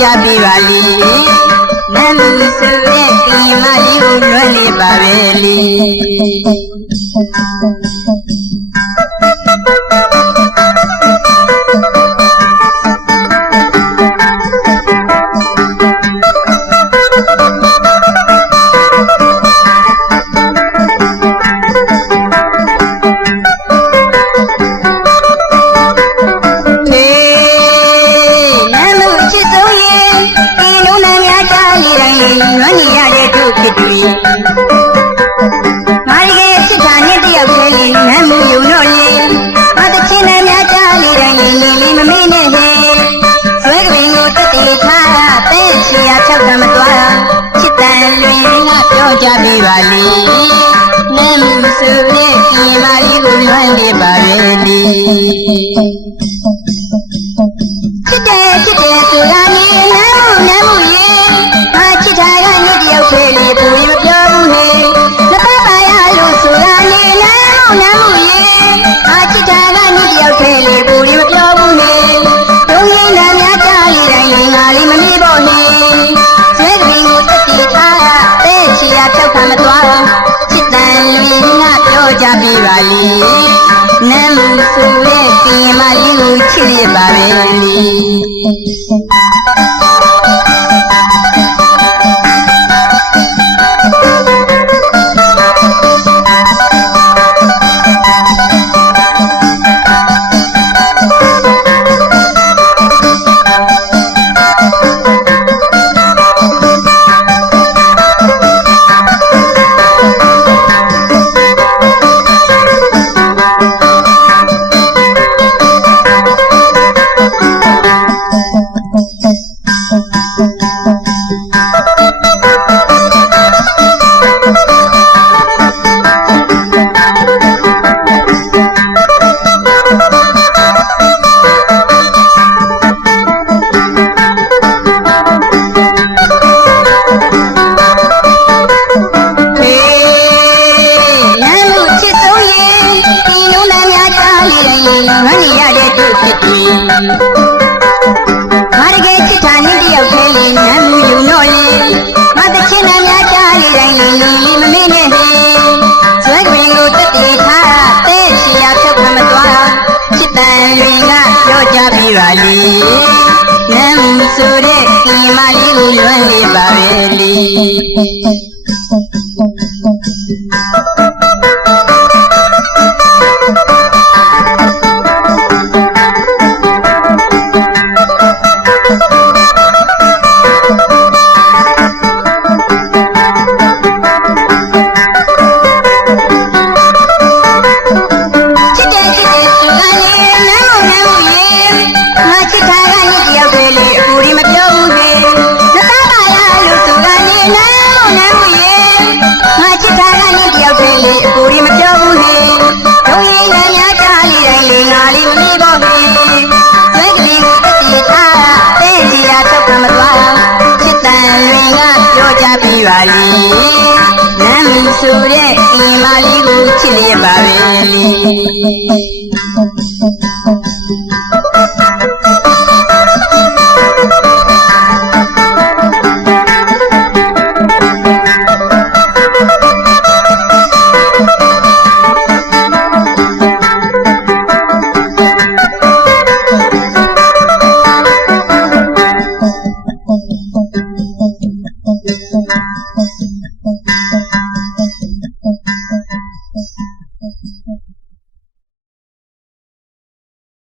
क्या दिवाली ကြပေးပါလေမဲမူဆိုတဲ့ဒီမာရီကိုလွှမ်းနေပါပဲလေချစ်တယ်ချစ်တယ်ဆိုတာနေနမ်းမှုနမ်းမှုရေဘာချစ်တာကနေ့တယောက်ပဲလေဘူးရမပြောဘူးဟဲ့မပပါရလို့ဆိုတာနေနမ်းမှုနမ်းမှု ပါလေနမ်းမဆိုးတဲ့ပြင်မလေးကိုချစ်ရပါပဲလေ ဆိုတဲ့ခင်မလေးကိုလွမ်းနေပါရဲ့လေ સસુરે એ મારી ઉછલી બાવેલી